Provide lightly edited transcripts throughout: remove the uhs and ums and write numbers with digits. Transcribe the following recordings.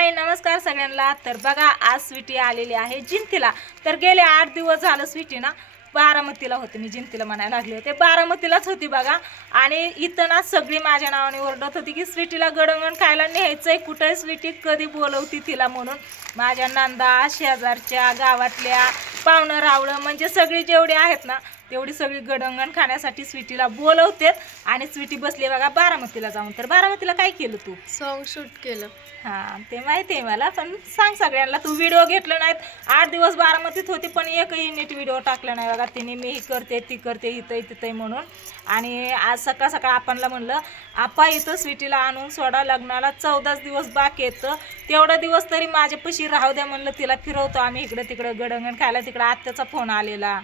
हाय नमस्कार सगळ्यांना। तर बघा आज स्वीटी आलेली आहे जिंतीला। तर गेले 8 दिवस झालं स्वीटी ना बारामतीला होते, मी जिंतीला म्हणायला लागले होते, बारामतीलाच होती बघा। आणि इथं ना सगळी माझ्या नावाने ओरडत होती की स्वीटीला गडंगण खायला न्यायचंय, कुठे स्वीटी कधी बोलवती तिला म्हणून। माझ्या नंदा शेजारच्या गावातल्या पाहुणं रावळं म्हणजे सगळी जेवढी आहेत ना तेवढी सगळी गडंगण खाण्यासाठी स्वीटीला बोलवतेत। आणि स्वीटी बसली बघा बारामतीला जाऊन। तर बारामतीला काय केलं तू? सॉन्ग शूट केलं। हा ते माहिती आहे मला, पण सांग सगळ्यांना, तू व्हिडिओ घेतलं नाहीत। 8 दिवस बारामतीत होती पण एकही नीट व्हिडिओ टाकला नाही बघा तिने। मी ही करते ती करते इथं तिथं म्हणून। आणि आज सकाळ सकाळ आपणला म्हणलं आपा इथं स्वीटीला आणून सोडा, लग्नाला 14 दिवस बाकी येतं, तेवढा दिवस तरी माझ्यापाशी राहू द्या म्हणलं, तिला फिरवतो आम्ही इकडं तिकडं गडंगण खायला। तिकडं आत्याचा फोन आलेला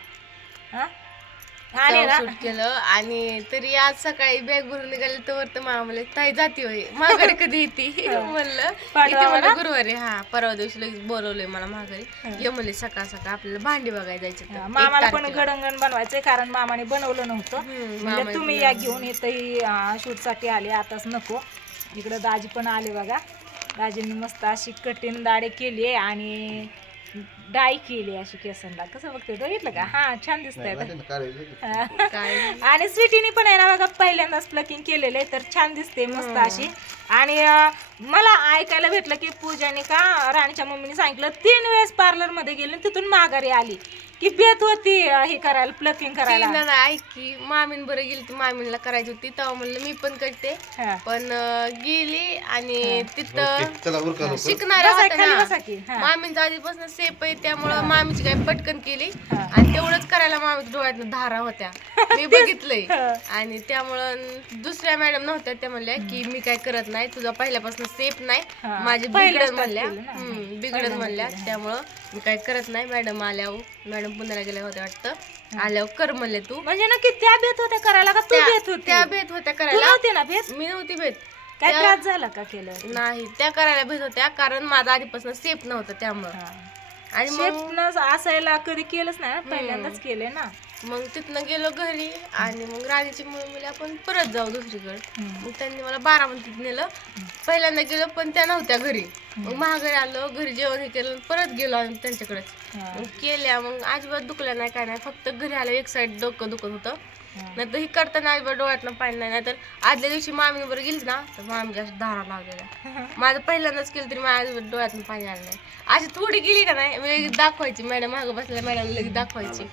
हा आणि ना शूट केलं आणि तरी आज सकाळी बॅग भरून निघाले तर मामाला ताई जाती होय माघारी कधी येते म्हणलं इथे मला गुरुवारी परवा दिवशी लगेच बोलवलंय मला माघारी ये म्हणले सकाळ सकाळ आपल्याला भांडी बघायला जायचं। मामाला पण गडंगण बनवायचंय कारण मामाने बनवलं नव्हतं, म्हणजे तुम्ही या घेऊन इथंही शूटसाठी आले, आताच नको। इकडं दाजी पण आले बघा, दाजींनी मस्त अशी कठीण दाढी केली आहे आणि डाय केली अशी केसांना। कसं बघते बघितलं का? हा छान दिसतंय। आणि स्वीटीने पण आहे ना बघा पहिल्यांदाच प्लकिंग केलेलं आहे, तर छान दिसते मस्त अशी। आणि मला ऐकायला भेटलं की पूजाने का राणीच्या मम्मीने सांगितलं 3 वेळेस पार्लर मध्ये गेली तिथून माघारी आली की बेत होती हे करायला, प्लकिंग करायला। ऐक की मामीन बरं गेली ती मामीला करायची होती तेव्हा म्हणलं मी पण करते, पण गेली आणि तिथं शिकणाऱ्या होत्या मामींचा आधीपासून सेप आहे त्यामुळं मामीची काही पटकन केली आणि तेवढंच करायला मामी डोळ्यात धारा होत्या मी बघितलंय। आणि त्यामुळं दुसऱ्या मॅडम नव्हत्या, त्या म्हणल्या की मी काय करत नाही, तुझा पहिल्यापासून सेप नाही, माझी बिघडत म्हणल्या, बिघडत म्हणल्या, त्यामुळं मी काय करत नाही। मॅडम आल्यावर मॅडम पुण्याला गेल्या होत्या वाटतं, आल्यावर कर म्हणले तू। म्हणजे नक्की त्या बेत होत्या करायला का तू बेत होती? त्या बेत होत्या करायला। नव्हती ना बेत? मी नव्हती बेत। काय त्रास झाला का केलं? नाही, त्या करायला भेट होत्या कारण माझा आधीपासून सेप नव्हतं त्यामुळं। आणि शेप असायला कधी केलंच नाही, पहिल्यांदाच केलंय ना। मग तिथनं गेलो घरी आणि मग राणीची मुली आपण परत जाऊ दुसरीकडे। मग त्यांनी मला बारामतीत नेलं, पहिल्यांदा गेलो पण त्या नव्हत्या घरी, मग महाघरी आलो, घरी जेवण हे केलं, परत गेलो आम्ही त्यांच्याकडे केल्या। मग अजिबात दुखल्या नाही काय नाही, फक्त घरी आलं एक साईड डोकं दुखत होतं, नाही तर ही करताना अजिबात डोळ्यातनं पाणी नाही। तर आदल्या दिवशी मामी बरोबर गेली ना तर मामी अशी धारा लागलेल्या, माझं पहिल्यांदाच केलं तरी माझ्या अजिबात डोळ्यातून पाणी आलं नाही। अशी थोडी गेली का नाही मी लगेच दाखवायची, मॅडम मागं बसल्या मॅडम लगेच दाखवायची।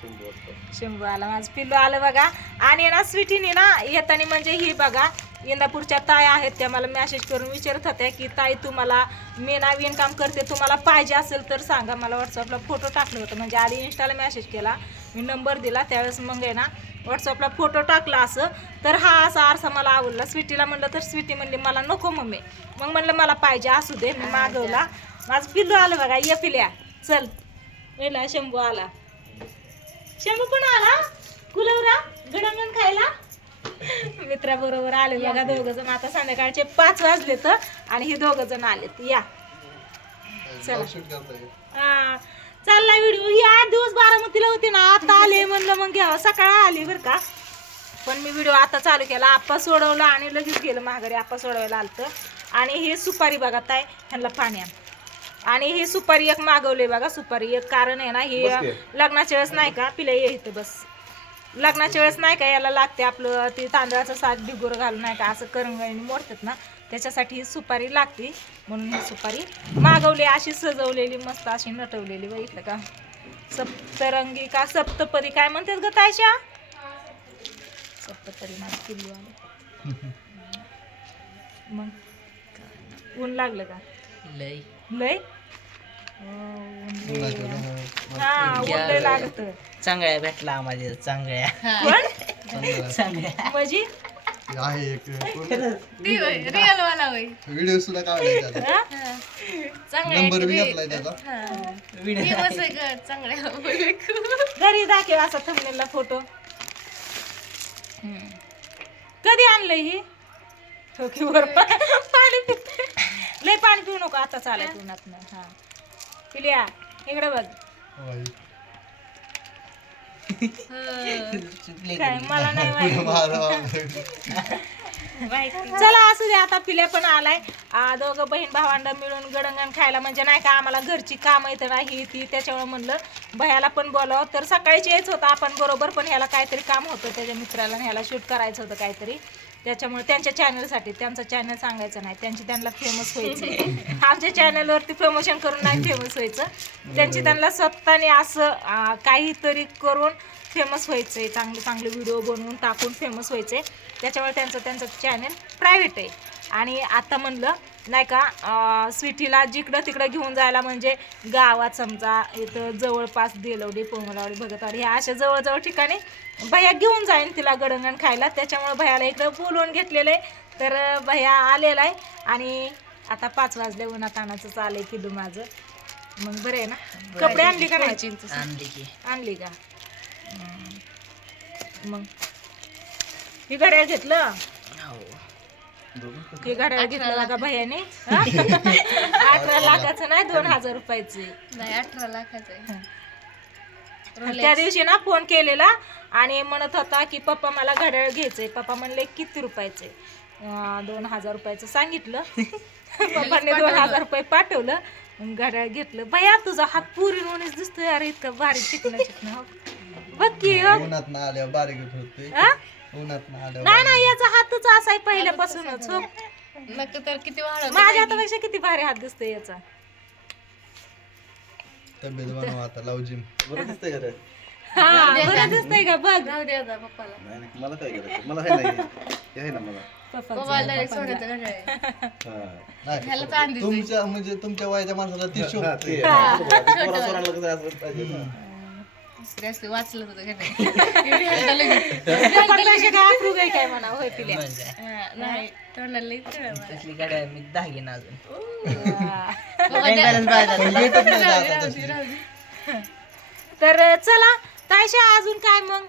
शंभू आला, माझं पिल्लू आलं बघा। आणि ना स्वीटीने ना येताना म्हणजे ही बघा इंदापूरच्या ताई आहेत, त्या मला मेसेज करून विचारत होत्या की ताई तुम्हाला मी ना विणकाम करते, तुम्हाला पाहिजे असेल तर सांगा। मला व्हॉट्सअपला फोटो टाकलं होतं, म्हणजे आधी इंस्टाला मेसेज केला, मी नंबर दिला त्यावेळेस मग आहे ना व्हॉट्सअपला फोटो टाकला असं। तर हा असा आरसा मला आवडला, स्वीटीला म्हणलं तर स्वीटी म्हणली मला नको मम्मी, मग म्हणलं मला पाहिजे असू दे, मी मागवला। माझं पिल्लू आलं बघा, ये पिल्या चल, पहिला शंभू आला, शंभू पण आला कुलवरा गडंगण खायला मित्राबरोबर आले बघा दोघ जण। आता संध्याकाळचे 5 वाजले तर आणि हे 2 जण आलेत, या चला। हा चालला व्हिडिओ। ही 8 दिवस बारामतीला होती ना, आता आले म्हणलं मग घ्यावं, सकाळ आली बरं का, पण मी व्हिडिओ आता चालू केला। आप्पा सोडवला आणि लगेच गेलं माघारी, आप्पा सोडवायला आलतं। आणि ही सुपारी बघा ताई, ह्यांना पाणी आण। आणि ही सुपारी एक मागवली बघा, सुपारी एक कारण आहे ना, ही लग्नाच्या वेळेस नाही का पिल्या ये इथं बस, लग्नाच्या वेळेस नाही का याला लागते आपलं ती तांदळाचं साग ढिगोर घालून नाही का असं करंगळीने मोडतात ना, त्याच्यासाठी ही सुपारी लागते म्हणून ही सुपारी मागवली। अशी सजवलेली मस्त अशी नटवलेली, बघितलं का, सप्तरंगी का सप्तपदी काय म्हणतात ग तायशा? सप्तपदी माझं पिल्लू आलं। मग ऊन लागलं का? लय लय हा ऊन लय लागत। चांगल्या भेटला आम्हाला, चांगल्या म्हणजे रिअल वाला होय, व्हिडिओ सुद्धा काढलाय नंबर बी घेतलाय त्याचा। घरी दाखव असा थंबनेलला फोटो। कधी आणलंय ही? ठोकीवर पाणी पिते, लय पाणी पिऊ नको आता, चालाय उन्हात ना। हा पिल्या इकडे बघ, काय मला नाही माहिती चला असू दे, आता पिल्या पण आलाय. दोघं बहीण भावंड मिळून गडंगण खायला, म्हणजे नाही का आम्हाला घरची काम येतं ना ही ती, त्याच्यामुळे म्हणलं भैयाला पण बोलावं. तर सकाळीच यायचं होतं आपण बरोबर, पण ह्याला काहीतरी काम होतं त्याच्या मित्राला, ह्याला शूट करायचं होतं काहीतरी, त्याच्यामुळे त्यांच्या चॅनलसाठी. त्यांचं चॅनल सांगायचं नाही, त्यांना फेमस व्हायचं. आमच्या चॅनलवरती प्रमोशन करून नाही फेमस व्हायचं, त्यांना स्वतःने असं काहीतरी करून फेमस व्हायचंय, चांगले व्हिडिओ बनवून टाकून फेमस व्हायचे. त्याच्यामुळे त्यांचं चॅनल प्रायव्हेट आहे. आणि आता म्हणलं नाही का स्वीटीला जिकडं तिकडं घेऊन जायला, म्हणजे गावात समजा इथं जवळपास देलवडी, पोमलावडी, भगतवाडी ह्या अशा जवळजवळ ठिकाणी भैया घेऊन जाईन तिला गडंगण खायला. त्याच्यामुळे भैयाला इकडं बोलवून घेतलेलं आहे. तर भैया आलेला आहे. आणि आता 5 वाजले, उन्हात आणायचं चाललंय किलो माझं. मग बरं आहे ना. कपडे आणली का नाही? आणली का? मग ही घड्याळ घेतलं, हे घड्याळ घेतलं बघा भैयाने. 18 लाखाचं नाही, 2000 रुपयाचे नाही, 18 लाखाचं. त्या दिवशी ना फोन केलेला आणि म्हणत होता की पप्पा मला घड्याळ घ्यायचंय. पप्पा म्हणले किती रुपयाचे? 2000 रुपयाचं सांगितलं. पप्पाने 2000 रुपये पाठवलं, घड्याळ घेतलं. भैया तुझा हात पुरी म्हणूनच दिसतोय यार, इतकं भारी चिकन बघ की. उन्हात ना आल्या बारीक होते, उन्हात ना आल्या नाही याचा हातच असा आहे पहिल्यापासूनच. हो, नक्की तर किती वाढ माझ्या हातापेक्षा किती भारी हात दिसतोय याचा. तब्येत बनवा आता, लाव जिम. बरं दिसतंय का? हा बरं दिसतंय का बघ. राहू दे आता पप्पाला. नाही मला काय करायचं, मला हे नाही, हे आहे ना मला. पप्पाला direct सोन्याचं घड्याळ आहे. ह्याला नाही, चांदीचं आहे. तुमच्या म्हणजे तुमच्या वयाच्या माणसाला ती शोभते. जास्त वाचलं होतं घड्याळ. पप्पाला काय अप्रूव्ह आहे काय म्हणा. होय पिल्या. नाही, तोंडाला लई कळलं मला. तसली गाड्या मी 10 घेईन अजून. बाबा द्या. बॅलन्स पाहिजे. पण भेटत नाही आता तशी. तर चला तायशा, अजून काय मग?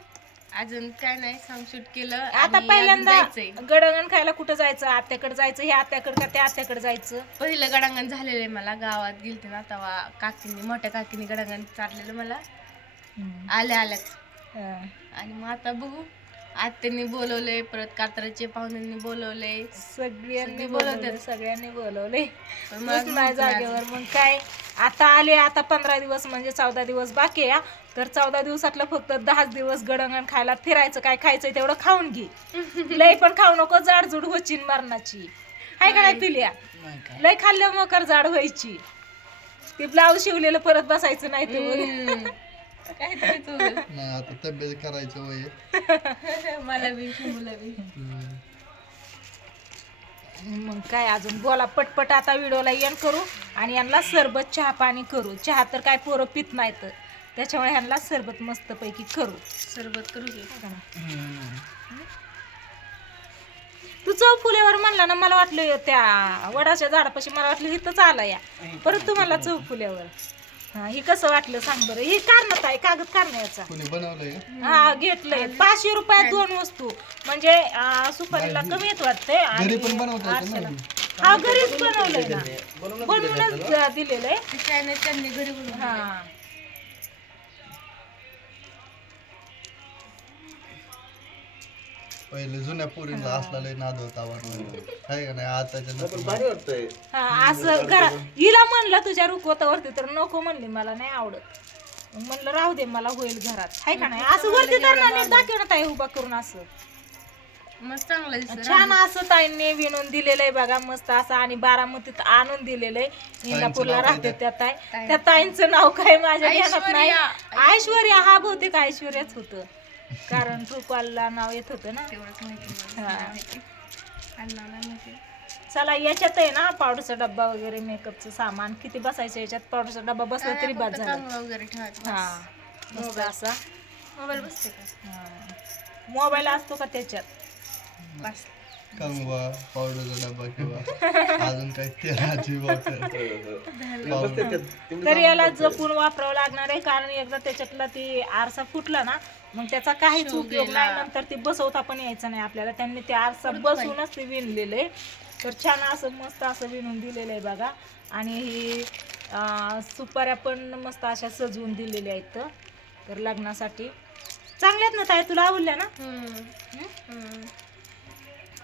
अजून काय नाही, सॉंग शूट केलं. आता आणि पहिल्यांदा अजून जायचंय. गडंगण खायला कुठं जायचं? आत्याकडे जायचं, हे आत्याकडे का त्या आत्याकडे जायचं? पहिलं गडांगण झालेलं आहे मला. गावात गेलते ना तेव्हा काकींनी, मोठ्या काकींनी गडांगण चाललेलं मला आल्याच. आणि मग आता बघू, आत्यांनी बोलवलंय, परत कात्राचे पाहुण्यांनी बोलवलंय, सगळ्यांनी बोलवतात. सगळ्यांनी बोलवले. पण मला नाही जागेवर. मग काय आता आले, आता 15 दिवस म्हणजे 14 दिवस बाकी आहे. तर 14 दिवसातलं फक्त 10 दिवस गडंगण खायला फिरायचं. काय खायचंय तेवढं खाऊन घे. लय पण खाऊ नको, जाडजूड होची मरणाची. हाय का नाही पिल्या? लय खाल्लं मकर जाड व्हायची. ते ब्लाऊज शिवलेलं परत बसायचं नाही ते. काहीतरी तू नाही आता तब्येत करायचं वय. मला बी शिवला बी. मग काय अजून बोला पटपट. आता व्हिडिओला एंड करू आणि यांना सरबत चहा पाणी करू. चहा तर काय पोरं पित नाहीत, त्याच्यामुळे ह्यांना सरबत मस्त पैकी करू. सरबत करू घे. तू चौफुल्यावर म्हणला ना, मला वाटलं त्या वडाच्या झाडापाशी, मला वाटलं इथंच आला या. परत तुम्हाला चौफुल्यावर. हा, ही कसं वाटलं सांग बरं. ही काढण्यात आहे, कागद काढण्याचा. कोणी बनवलंय? हा घेतलंय. 500 रुपयात 2 वस्तू, म्हणजे सुपारीला कमी येत वाटतंय. घरी पण बनवता येतं ना. हा घरीच बनवलंय ना, बनवूनच दिलेलं आहे. त्याने त्यांनी घरी बनवून हा पहिले जुन्या पोरींना असला लय नाद होता आहे का नाही. आताच्या हा असं घरा हिला म्हणलं तुझ्या रुखवतावरती, तर नको म्हणली, मला नाही आवडत. मग म्हणलं राहू दे, मला होईल घरात. आहे का नाही. असं वरती तर दाखवण्यात आहे उभा करून असं मस्त चांगलं दिसत. छान असं ताईंनी विणून दिलेलं आहे बघा, मस्त असं. आणि बारामतीत आणून दिलेलं आहे. इंदापूरला राहते त्या ताई. त्या ताईंचं नाव काय माझ्या ध्यानात नाही. ऐश्वर्या. हा बहुतेक ऐश्वर्याच होतं, कारण ट्रूकॉलला नाव येत होतं ना. तेवढंच माहिती मला. अण्णाला माहिती. चला याच्यात आहे ना पावडरचा डब्बा वगैरे, मेकअपचं सामान किती बसायचं याच्यात. पावडरचा डब्बा बसला तरी बाद झाला. चांगलं वगैरे ठेवायचं. हा मस्त असा मोबाईल बसते का? मोबाईल असतो का त्याच्यात? बस. कंगवा, पावडरचा डबा किंवा अजून काही तेलाची बॉटल. तर याला जपून वापरावं लागणार आहे, कारण एकदा त्याच्यातला ती आरसा फुटला ना, मग त्याचा काहीच उपयोग नाही. नंतर ते बसवता पण यायचं नाही आपल्याला. त्यांनी ते आरसा बसवूनच ते विणलेलं आहे. तर छान असं मस्त असं विणून दिलेलं आहे बघा. आणि ही सुपाऱ्या पण मस्त अशा सजवून दिलेल्या आहेत. तर लग्नासाठी चांगल्यात ना ताई, तुला आवडल्या ना?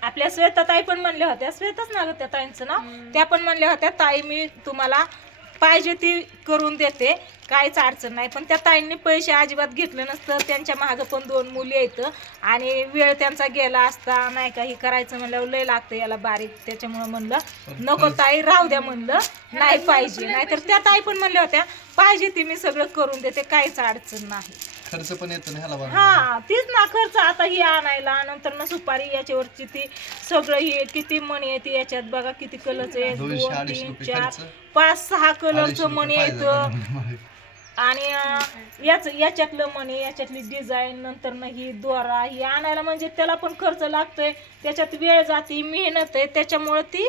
आपल्या श्वेताताई पण म्हणल्या होत्या, श्वेताच ना ग त्या ताईंचं नाव, त्या पण म्हणल्या होत्या ताई मी तुम्हाला पाहिजे ती करून देते, काहीच अडचण नाही. पण त्या ताईंनी पैसे अजिबात घेतले नसतं, त्यांच्या मागं पण 2 मुली आहेत आणि वेळ त्यांचा गेला असता नाही काही करायचं म्हणल्यावर लय लागतं याला बारीक, त्याच्यामुळं म्हणलं नको ताई राहू द्या, म्हणलं नाही पाहिजे. नाहीतर त्या ताई पण म्हणल्या होत्या पाहिजे ती मी सगळं करून देते, काहीच अडचण नाही. खर्च पण येतो ना ह्याला बघा. हा तीच ना खर्च, आता ही आणायला नंतर ना सुपारी याच्यावरची ती सगळं ही किती मणी येते याच्यात बघा, किती कलरचं आहे, 2 200-250 3 रुपये 4 खर्च. 5 6 कलरचं 250 मणी रुपये येतं फायदा. आणि याच्यातलं मणी, याच्यातली डिझाईन, नंतर ना ही दोरा ही आणायला म्हणजे त्याला पण खर्च लागतोय, त्याच्यात वेळ जाते, मेहनत आहे, त्याच्यामुळं ती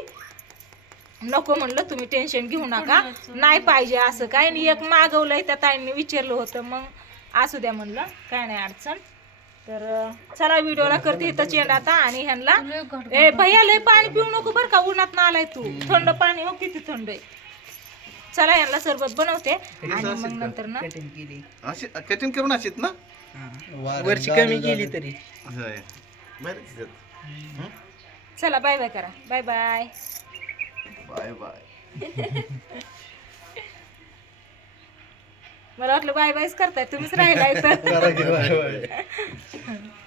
नको म्हणलं तुम्ही टेन्शन घेऊ नका, नाही पाहिजे असं काय. आणि एक मागवलंय त्या ताईंनी विचारलं होतं, मग असू द्या म्हणलं काय नाही अडचण. तर चला व्हिडिओला करते इथं चेंड आता. आणि ह्यांना ए भैया लय पाणी पिऊ नको बरं का, उन्हात ना आलाय तू, थंड पाणी हो किती थंड आहे. चला यांना सरबत बनवते आणि मग नंतर ना कटिंग केली. अशी कटिंग करून अशीत ना वाऱ्यात वर्षी गाडी कमी केली झाली. तरी होय बरेच आहेत. चला बाय बाय करा, बाय बाय. Bye bye. मला वाटलं बाय बायच करताय तुम्हीच राहिलाय तर. करा की बाय बाय.